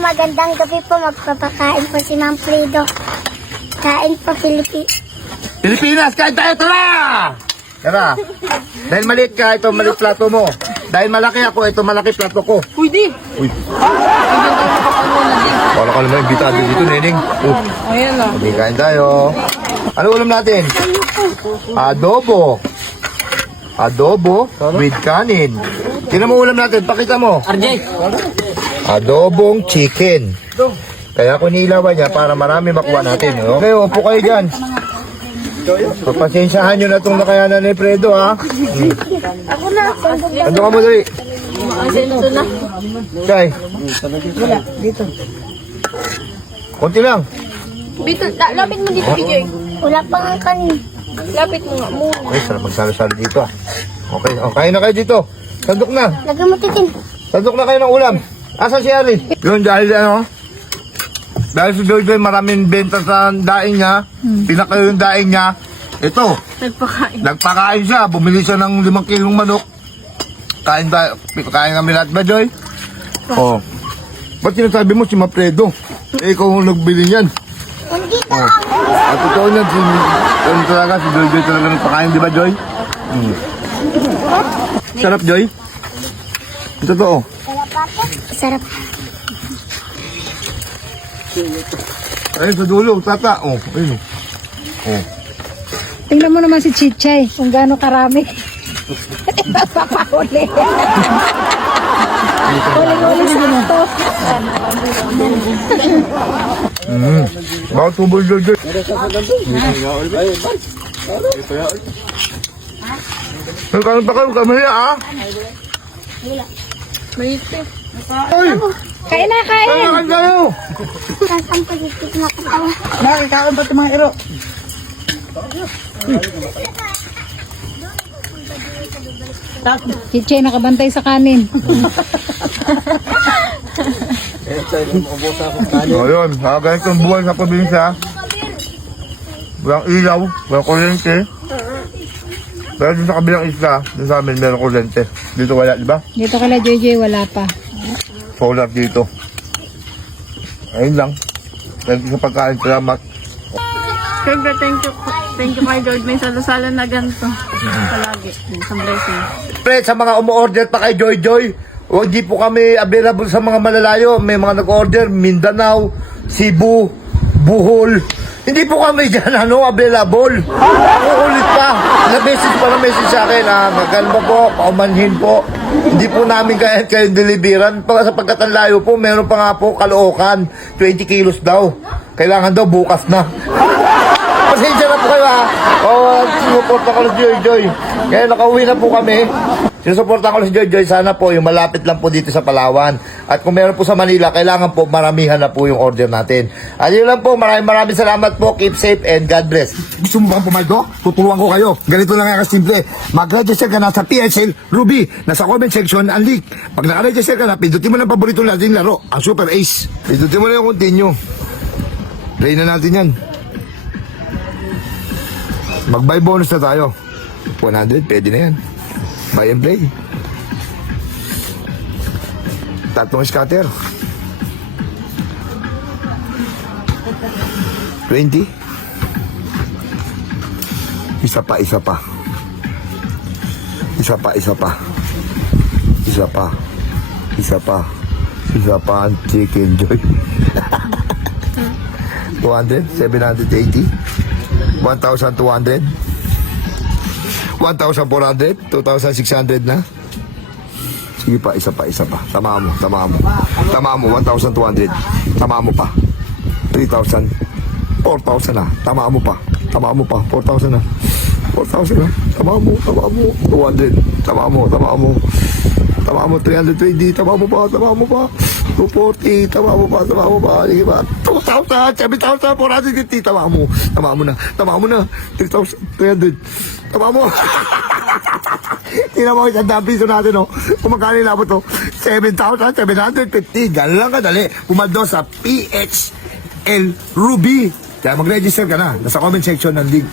magandang gabi po. Magpapakain po si Ma'am Fredo. Kain po, Pilipinas, kain tayo, tara! Tara. Dahil maliit ka, ito maliit plato mo. Dahil malaki ako, ito malaki plato ko. Uy, di. Uy. Wala ka naman imbitado dito, Neneng. Ayan na. Okay, kain tayo. Ano ulam natin? Adobo. Adobo with kanin. Tingnan mo ulam natin, pakita mo. RJ. Adobong chicken. Kaya ko nilawan niya para marami makuha natin. Okay, upo kayo dyan. Pagpasensyahan nyo na itong nakayanan ni Fredo, ha? Ako na. Ando ka mo, dali. Asento na. Chay. Konti lang. Bito, lapit mo dito, PJ. Wala pa nga kanin. Lapit mo nga muna. Okay, sarap magsalo-salo dito, ha? Okay, kain na kayo dito. Sandok na. Lagyan mo titin. Sandok na kayo ng ulam. Asan si Ari? Yun, dahil ano? Dahil si Joy maraming benta sa daing niya, pinakayo yung daing niya, ito, Nagpakain. nagpakain siya, bumili siya ng 5 kilong manok. Kain kami lahat ba, Joy? Oo. Ba't sinasabi mo si Mafredo? Eh, ikaw ang nagbili niyan. Hindi na Oh. lang. At totoo niyan, si Joy talaga nagpakain, di ba, Joy? Sarap, Joy? Totoo. Sarap. Ayun, sa dulo, tata. Oh, ayun. Oh. Tingnan mo naman si Chichay, kung gaano karami. Papahuli. Huli-huli sa ito. Bakit tubol, Joy? Nagkaroon pa kayo, kamaya, ah? Mayite. Ay! Kain na, kain! Kailangan kayo! Saan pa dito na katawa? Nakakain pa mga iro. Chichay, nakabantay sa kanin. Ayun, ganito ang buhay sa probinsya. Walang ilaw, walang kuryente. Pero dun sa kabilang isla, dun sa amin meron kuryente. Dito wala, di ba? Dito kala JJ, wala pa. Solar dito. Ayun lang. Thank you sa pagkain, salamat. Siyempre, thank you kay George. May salusalan na ganito. Palagi. Sa blessing. Pre, sa mga umu-order pa kay Joy Joy, o di po kami available sa mga malalayo. May mga nag-order, Mindanao, Cebu, Bohol. Hindi po kami dyan, available. Ako ulit pa. Na-message sa akin, magkalma po, paumanhin po. Hindi po namin kayong deliveran. Sapagkat ang layo po, meron pa nga po Caloocan, 20 kilos daw. Kailangan daw bukas na. Pasensya na po kayo, ha. Sinuporta ko si Joy Joy. Kaya nakauwi na po kami. Sinusuporta ko si Joy Joy. Sana po yung malapit lang po dito sa Palawan. At kung meron po sa Manila, kailangan po maramihan na po yung order natin. At yun lang po, maraming salamat po. Keep safe and God bless. Gusto mo bang pumaldo? Tuturuan ko kayo. Ganito lang nga kasimple. Mag-register ka na sa PSL Ruby. Nasa comment section ang link. Pag naka-register ka na, pindutin mo ng paborito natin laro, ang Super Ace. Pindutin mo na yung continue. Play na natin yan. Mag-buy bonus na tayo. 100, pwede na yan. Buy and play. Tatlong scatter. 20. Isa pa. Isa pa. Ang chicken joy. 200, 780, 1,200, 1,400, 2,600 na. Sige pa, isa pa. Tama mo, 1,200. Tama mo pa. 3,000, 4,000 na. Tama mo pa, 4,000 na. 4,000 na. Tama mo, 200. Tama mo, 320. Tama mo pa. 240. Tama mo pa. Sige pa. 2,000, 7,000, 450. Tama mo na. 3,300. Tama mo. Tingnan mo, isang piso natin, no? Kung magkano na po to? 7,750. Ganun lang kadali. Pumaldo sa PHL Ruby. Kaya mag-register ka na. Nasa comment section ng link.